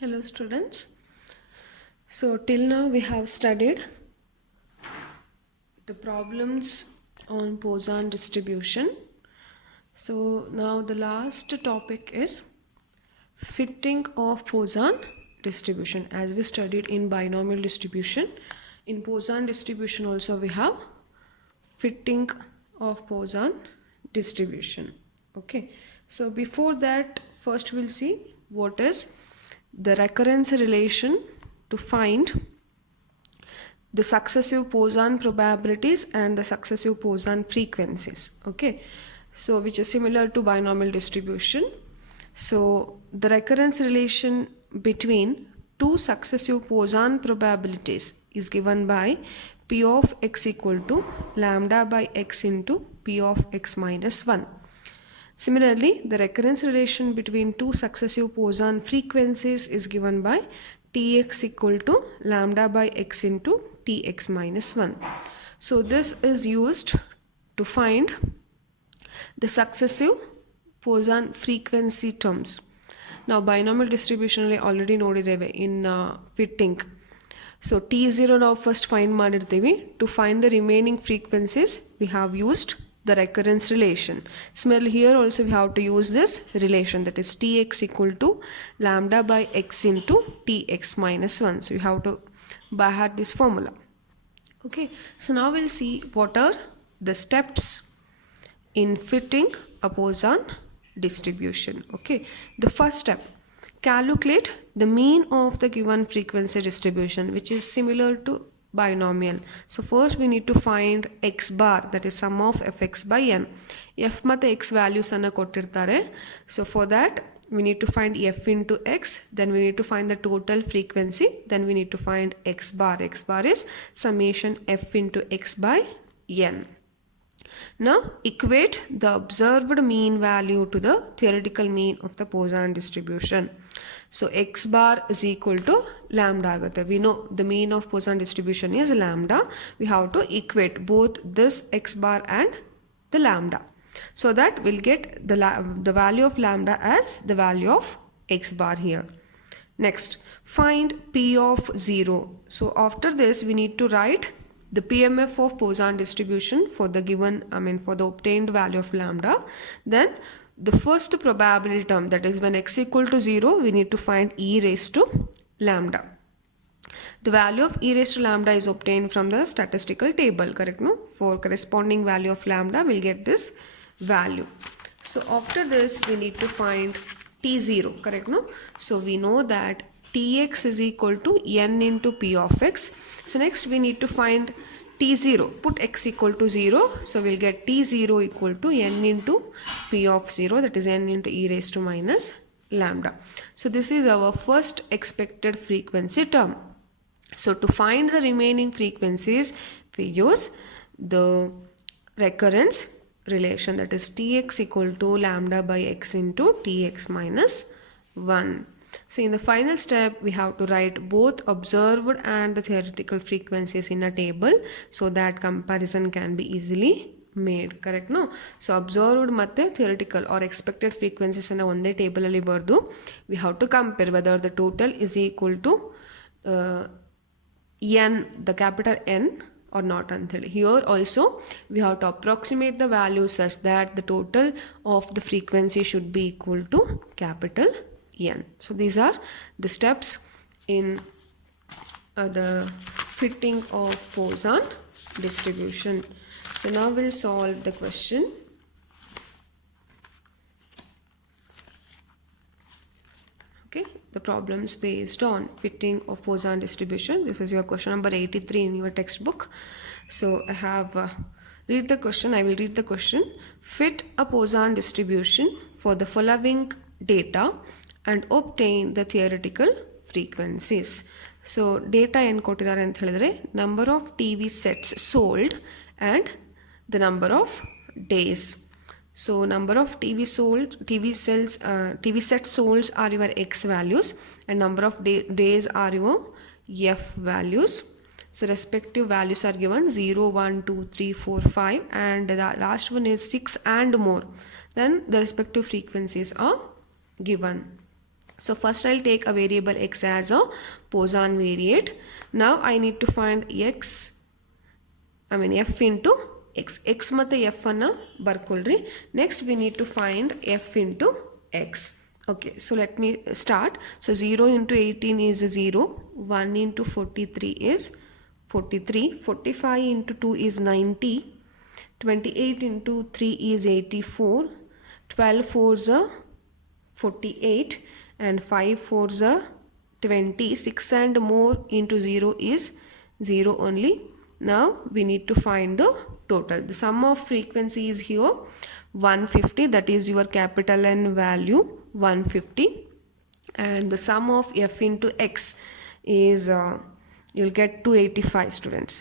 Hello students. So till now we have studied the problems on Poisson distribution. So now the last topic is fitting of Poisson distribution. As we studied in binomial distribution, in Poisson distribution also we have fitting of Poisson distribution. Okay, so before that first we'll see what is the recurrence relation to find the successive Poisson probabilities and the successive Poisson frequencies. Okay, so which is similar to binomial distribution. So the recurrence relation between two successive Poisson probabilities is given by P of x equal to lambda by x into P of x minus 1. Similarly, the recurrence relation between two successive Poisson frequencies is given by Tx equal to lambda by x into Tx minus 1. So this is used to find the successive Poisson frequency terms. Now binomial distribution already ನೋಡಿದ್ದೇವೆ in fitting. So T0 now first find ಮಾಡಿರ್ತೀವಿ. To find the remaining frequencies we have used the recurrence relation. Similarly here also we have to use this relation, that is Tx equal to lambda by x into Tx minus 1. So you have to by heart this formula. Okay, so now we'll see what are the steps in fitting a Poisson distribution. Okay, the first step, calculate the mean of the given frequency distribution, which is similar to binomial. So first we need to find x bar, that is sum of fx by n. F ಮತ್ತೆ x values ಅನ್ನು ಕೊಟ್ಟಿರ್ತಾರೆ. So for that we need to find f into x, then we need to find the total frequency, then we need to find x bar. X bar is summation f into x by n. Now equate the observed mean value to the theoretical mean of the Poisson distribution. So x bar is equal to lambda agate. We know the mean of Poisson distribution is lambda. We have to equate both this x bar and the lambda, so that we'll get the value of lambda as the value of x bar here. Next, find p of 0. So after this we need to write the PMF of Poisson distribution for the given, for the obtained value of lambda. Then the first probability term, that is when x equal to 0, we need to find e raised to lambda. The value of e raised to lambda is obtained from the statistical table, correct? No? For corresponding value of lambda, we'll get this value. So after this, we need to find t0, correct? No? So we know that Tx is equal to n into p of x. So next we need to find t0. Put x equal to 0. So we'll get t0 equal to n into p of 0, that is n into e raised to minus lambda. So this is our first expected frequency term. So to find the remaining frequencies, we use the recurrence relation, that is Tx equal to lambda by x into Tx minus 1. So in the final step, we have to write both observed and the theoretical frequencies in a table, so that comparison can be easily made, correct? No? So observed ಮತ್ತೆ theoretical or expected frequencies ಅನ್ನು ಒಂದೇ table ಅಲ್ಲಿ ಬರೆದು we have to compare whether the total is equal to n, the capital N, or not. Until here also we have to approximate the value such that the total of the frequency should be equal to capital N. So these are the steps in the fitting of Poisson distribution. So now we'll solve the question. Okay, the problems based on fitting of Poisson distribution. This is your question number 83 in your textbook. So I have read the question. I will read the question. Fit a Poisson distribution for the following data and obtain the theoretical frequencies. So data ಏನು ಕೊಟ್ಟಿದ್ದಾರೆ ಅಂತ ಹೇಳಿದ್ರೆ number of TV sets sold and the number of days. So number of TV sets sold are your x values and number of days are your f values. So respective values are given 0, 1, 2, 3, 4, 5 and the last one is 6 and more. Then the respective frequencies are given. So first I'll take a variable x as a Poisson variate. Now I need to find f into x. X ಮತ್ತೆ f ಅನ್ನ ಬರ್ಕೊಳ್ರಿ. Next we need to find f into x. Okay, so let me start. So 0 into 18 is 0. 1 into 43 is 43. 45 into 2 is 90. 28 into 3 is 84. 12 fours are 48 and 5 fours are 20. 6 and more into 0 is 0 only. Now we need to find the total. The sum of frequency is here 150, that is your capital N value 150, and the sum of f into x is you'll get 285 students,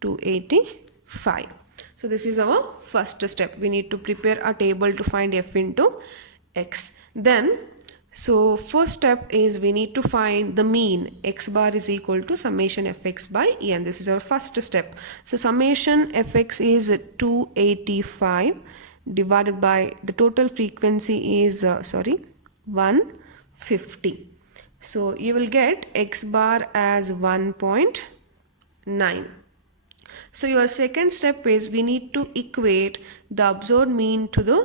285. So this is our first step. We need to prepare a table to find f into x. Then so first step is we need to find the mean. X bar is equal to summation fx by n. This is our first step. So summation fx is 285 divided by the total frequency is 150. So you will get x bar as 1.9. So your second step is we need to equate the observed mean to the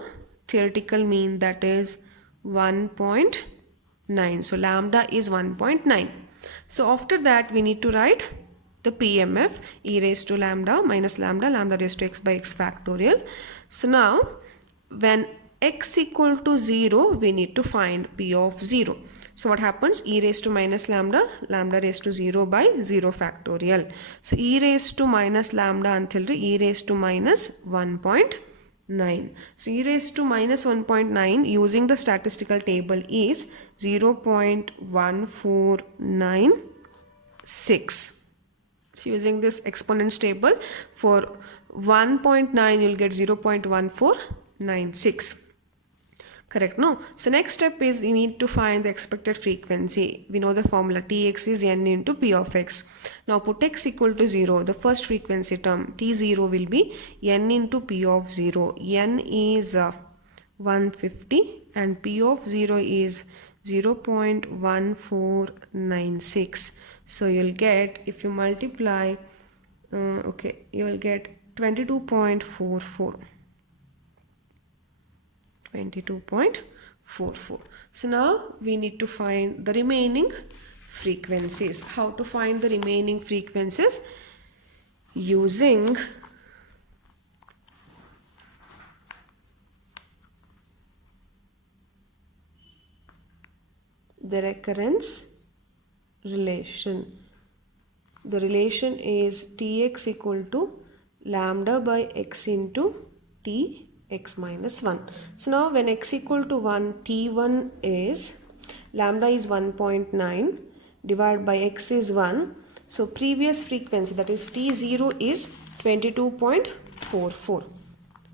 theoretical mean, that is 1.9. So lambda is 1.9. So after that we need to write the PMF, e raised to lambda minus lambda, lambda raised to x by x factorial. So now when x equal to 0, we need to find p of 0. So what happens? E raised to minus lambda, lambda raised to 0 by 0 factorial. So e raised to minus lambda until e raised to minus 1.9. So e raised to minus 1.9 using the statistical table is 0.1496. So using this exponents table for 1.9 you'll get 0.1496. Correct, no? So next step is we need to find the expected frequency. We know the formula, Tx is n into p of x. Now put x equal to 0. The first frequency term t0 will be n into p of 0. N is 150 and p of 0 is 0.1496. So you'll get, if you multiply, you will get 22.44. 22.44. So now we need to find the remaining frequencies. How to find the remaining frequencies? Using the recurrence relation. The relation is Tx equal to lambda by x into t x minus 1. So now when x equal to 1, t1 is lambda is 1.9 divided by x is 1. So previous frequency, that is t0 is 22.44.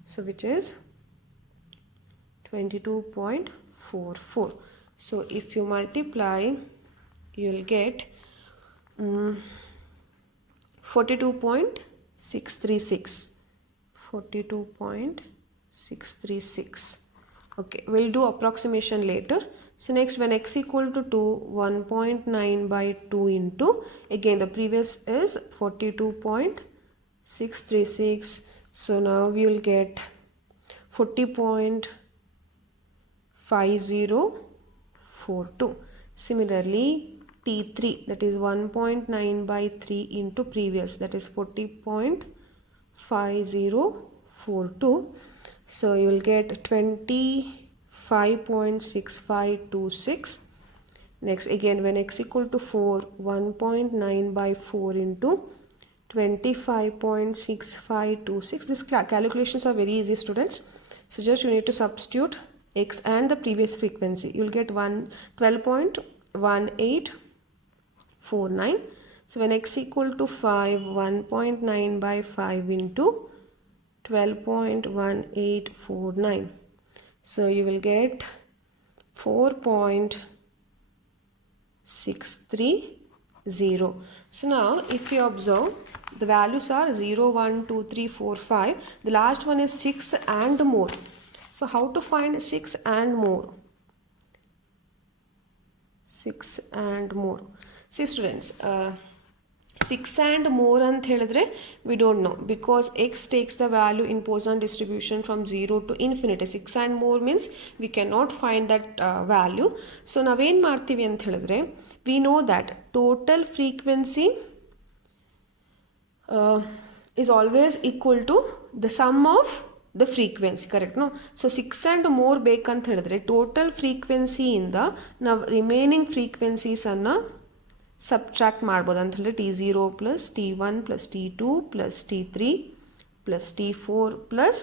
So which is 22.44. So if you multiply, you will get 42.636. 42.636. Okay, we'll do approximation later. So next, when x equal to 2, 1.9 by 2 into, again the previous is 42.636. So now we will get 40.5042. Similarly, t3, that is 1.9 by 3 into previous, that is 40.5042. So you will get 25.6526. Next, again when x equal to 4, 1.9 by 4 into 25.6526. These calculations are very easy, students. So just you need to substitute x and the previous frequency. You will get 12.1849. So when x equal to 5, 1.9 by 5 into 12.1849. So you will get 4.630. So now if you observe, the values are 0, 1, 2, 3, 4, 5. The last one is 6 and more. So how to find 6 and more? 6 and more. See students, 6 and more ಅಂತ ಹೇಳಿದ್ರೆ we don't know because x takes the value in Poisson distribution from 0 to infinity. 6 and more means we cannot find that value. So ನಾವೇನು ಮಾಡ್ತೀವಿ ಅಂತ ಹೇಳಿದ್ರೆ we know that total frequency is always equal to the sum of the frequency, correct no? So 6 and more ಬೇಕಂತ ಹೇಳಿದ್ರೆ total frequency ಇಂದ ನಾವು remaining frequencies ಅನ್ನು subtract ಮಾಡ್ಬೋದು ಅಂತ ಹೇಳಿದ್ರೆ T0 plus T1 plus T2 plus T3 plus T4 plus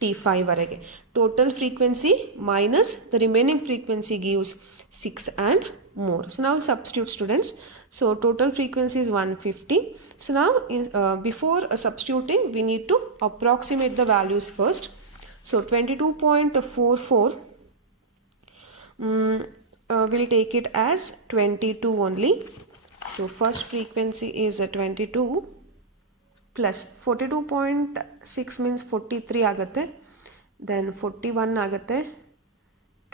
T5 ವರೆಗೆ total frequency minus the remaining frequency gives 6 and more. So now substitute students. So total frequency is 150. So now before substituting we need to approximate the values first. So 22.44 we'll take it as 22 only. So first frequency is 22 plus 42.6 means 43 ಆಗುತ್ತೆ, then 41 ಆಗುತ್ತೆ,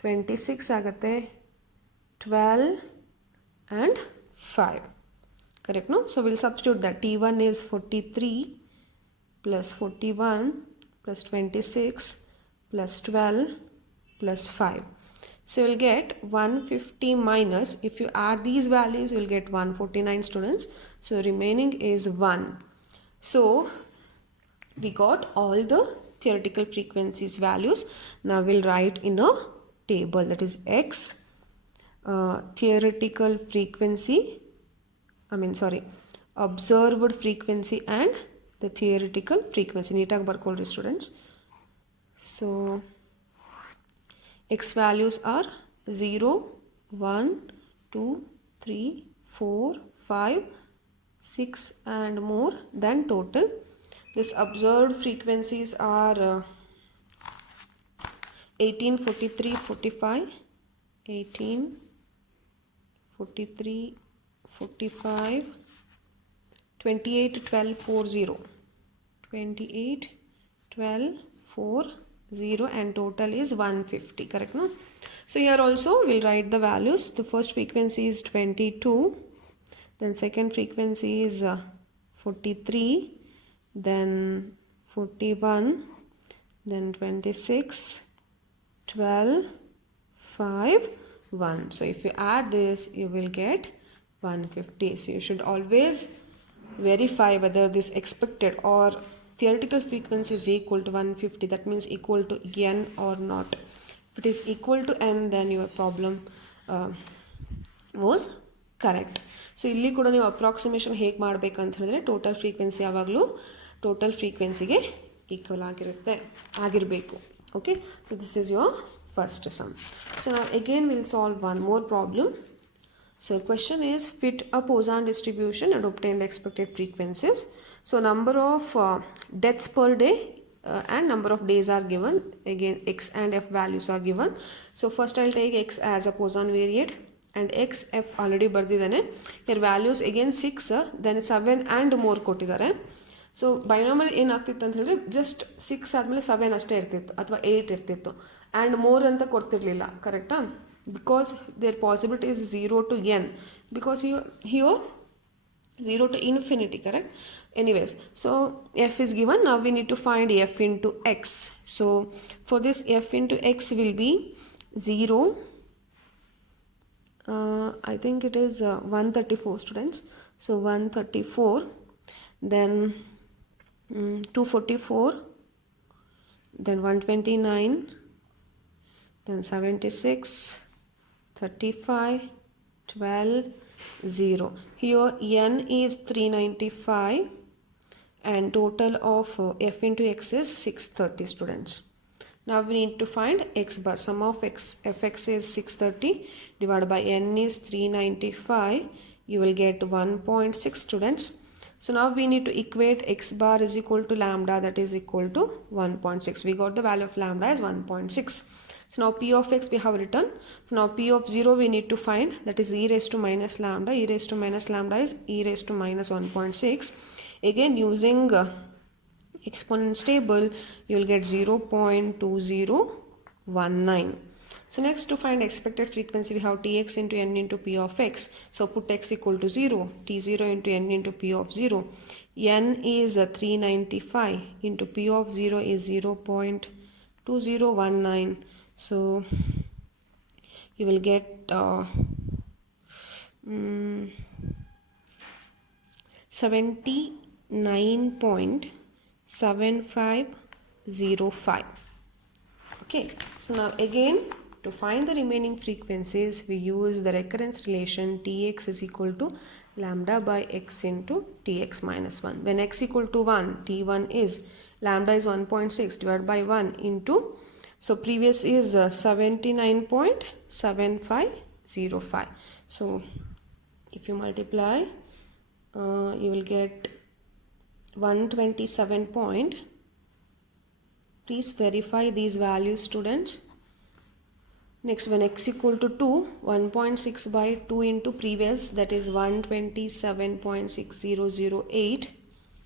26 ಆಗುತ್ತೆ, 12 and 5, correct no? So we'll substitute that. T1 is 43 plus 41 plus 26 plus 12 plus 5. So you'll get 150 minus, if you add these values you'll get 149 students. So remaining is 1. So we got all the theoretical frequencies values. Now we'll write in a table, that is x theoretical frequency, observed frequency and the theoretical frequency. Neatag barkolri students. So x values are 0, 1, 2, 3, 4, 5, 6 and more. Then total this observed frequencies are 18, 43, 45, 18, 43, 45, 28, 12, 40, 28, 12, 40 and total is 150, correct no? So here also we'll write the values. The first frequency is 22, then second frequency is 43, then 41, then 26, 12, 5, 1. So if you add this you will get 150. So you should always verify whether this expected or theoretical frequency is equal to 150, that means equal to n or not. If it is equal to n then your problem was correct. So ಇಲ್ಲಿ ಕೂಡ ನೀವು approximation ಹೇಗೆ ಮಾಡಬೇಕಂತ ಹೇಳಿದ್ರೆ total frequency ಯಾವಾಗಲೂ total ಫ್ರೀಕ್ವೆನ್ಸಿಗೆ equal ಆಗಿರಬೇಕು. Okay, so this is your first sum. So now again we'll solve one more problem. So the question is fit a Poisson distribution and obtain the expected frequencies. So number of deaths per day and number of days are given. Again x and f values are given. So first I'll take x as a Poisson variate and x f already ಬರ್ದಿದ್ದಾನೆ. Here values again 6, then 7 and more ಕೊಟ್ಟಿದ್ದಾರೆ. So ಬೈನಾಮಲ್ ಏನಾಗ್ತಿತ್ತು ಅಂತ ಹೇಳಿದ್ರೆ just 6 ಆದಮೇಲೆ 7 ಅಷ್ಟೇ ಇರ್ತಿತ್ತು ಅಥವಾ 8 ಇರ್ತಿತ್ತು and more ಅಂತ ಕೊಡ್ತಿರ್ಲಿಲ್ಲ, ಕರೆಕ್ಟಾ? Because there possibility is 0 to n, because here 0 to infinity, correct? Anyways, so f is given. Now we need to find f into x. So for this f into x will be 0, I think it is 134 students. So 134, then 244, then 129, then 76, 35, 12, 0. Here n is 395 and total of f into x is 630 students. Now we need to find x bar. Sum of fx is 630 divided by n is 395. You will get 1.6 students. So now we need to equate x bar is equal to lambda, that is equal to 1.6. We got the value of lambda as 1.6. So now p of x we have written. So now p of 0 we need to find, that is e raised to minus lambda. E raised to minus lambda is e raised to minus 1.6. Again using exponents table you will get 0.2019. So next, to find expected frequency, we have Tx into n into P of x. So put x equal to 0, T0 into n into P of 0. N is 395 into P of 0 is 0.2019. So you will get 79.7505. Okay, so now again, to find the remaining frequencies, we use the recurrence relation Tx is equal to lambda by x into Tx minus 1. When x equal to 1, T1 is lambda is 1.6 divided by 1 into, so previous is 79.7505. So if you multiply, you will get 127. Please verify these values, students. Next, when x equal to 2, 1.6 by 2 into previous, that is 127.6008.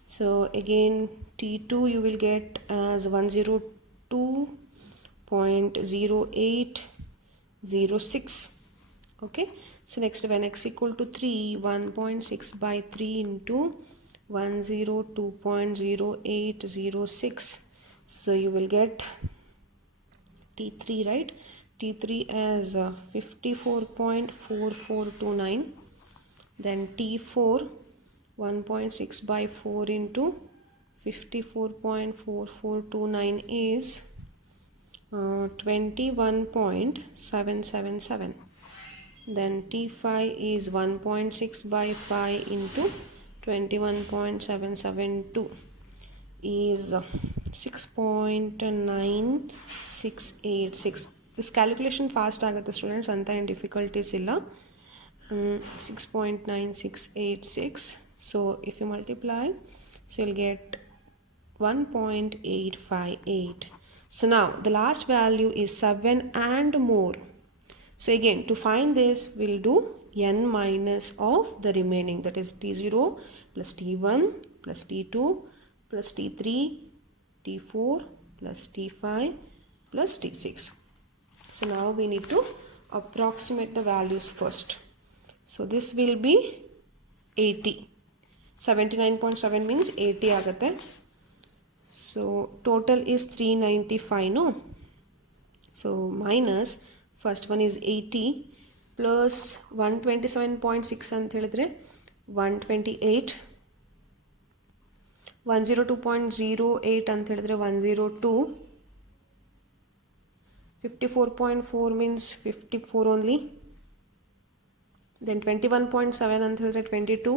So again, T2 you will get as 102.0806. Okay, so next, when x equal to 3, 1.6 by 3 into 102.0806. So you will get T3, right? T3 as 54.4429. Then T4, 1.6 by 4 into 54.4429 is 21.777. Then T5 is 1.6 by 5 into 21.772 is 6.9686. This calculation fast agate students, anta and difficulties illa. 6.9686. So if you multiply, so you'll get 1.858. So now the last value is 7 and more. So again, to find this, we'll do n minus of the remaining, that is T0 plus T1 plus T2 plus T3, T4 plus T5 plus T6. So now we need to approximate the values first. So this will be 80. 79.7 means 80 agate. So total is 395, no? So minus, first one is 80 plus 127.6 ಅಂತ ಹೇಳಿದ್ರೆ 128, 102.08 ಅಂತ ಹೇಳಿದ್ರೆ 102, 54.4 means 54 only. Then 21.7 ಅಂತ ಹೇಳಿದ್ರೆ 22,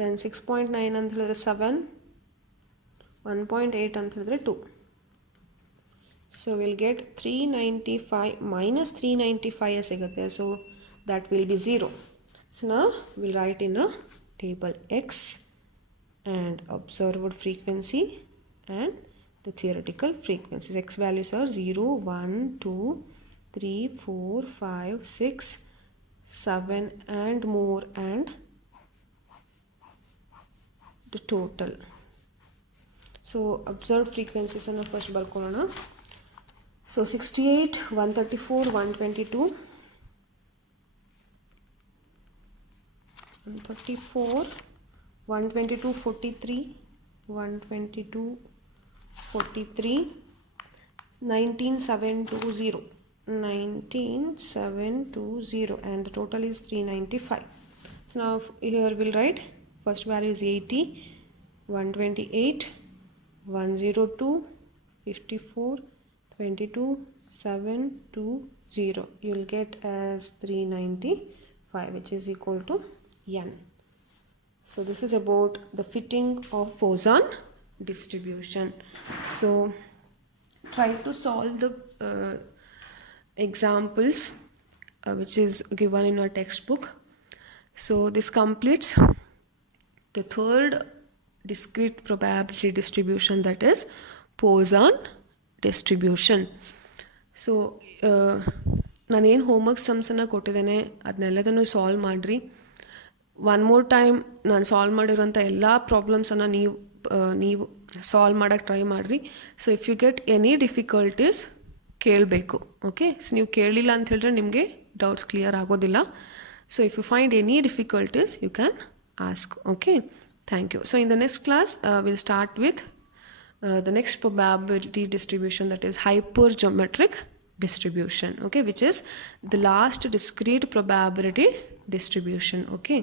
then 6.9 ಅಂತ ಹೇಳಿದ್ರೆ 7, 1.8 ಅಂತ ಹೇಳಿದ್ರೆ 2. So we'll get 395 minus 395 ಸಿಗುತ್ತೆ. So that will be 0. So now we'll write in a table x and observed frequency and the theoretical frequencies. X values are 0, 1, 2, 3, 4, 5, 6, 7 and more, and the total. So observed frequencies are first balkonana. So 68, 134, 122, 134, 122, 43, 122, 43, 19720, 19720, and the total is 395. So now here we'll write first value is 80, 128, 102, 54, 22, 720. You'll get as 395, which is equal to n. So this is about the fitting of Poisson distribution. So try to solve the examples which is given in our textbook. So this completes the third discrete probability distribution, that is Poisson distribution. So ನಾನೇನು homework ಸಮ್ಸನ್ನು ಕೊಟ್ಟಿದ್ದೇನೆ ಅದನ್ನೆಲ್ಲದನ್ನು solve ಮಾಡಿರಿ. One more time ನಾನು solve ಮಾಡಿರೋಂಥ ಎಲ್ಲ ಪ್ರಾಬ್ಲಮ್ಸನ್ನು ನೀವು ಸಾಲ್ವ್ ಮಾಡೋಕ್ಕೆ ಟ್ರೈ ಮಾಡಿರಿ. So if you get any difficulties, ಕೇಳಬೇಕು. ಓಕೆ, ಸೊ ನೀವು ಕೇಳಲಿಲ್ಲ ಅಂತ ಹೇಳಿದ್ರೆ ನಿಮಗೆ ಡೌಟ್ಸ್ ಕ್ಲಿಯರ್ ಆಗೋದಿಲ್ಲ. So if you find any difficulties you can ask. Okay, thank you. So in the next class will start with the next probability distribution, that is hypergeometric distribution, okay, which is the last discrete probability distribution. Okay.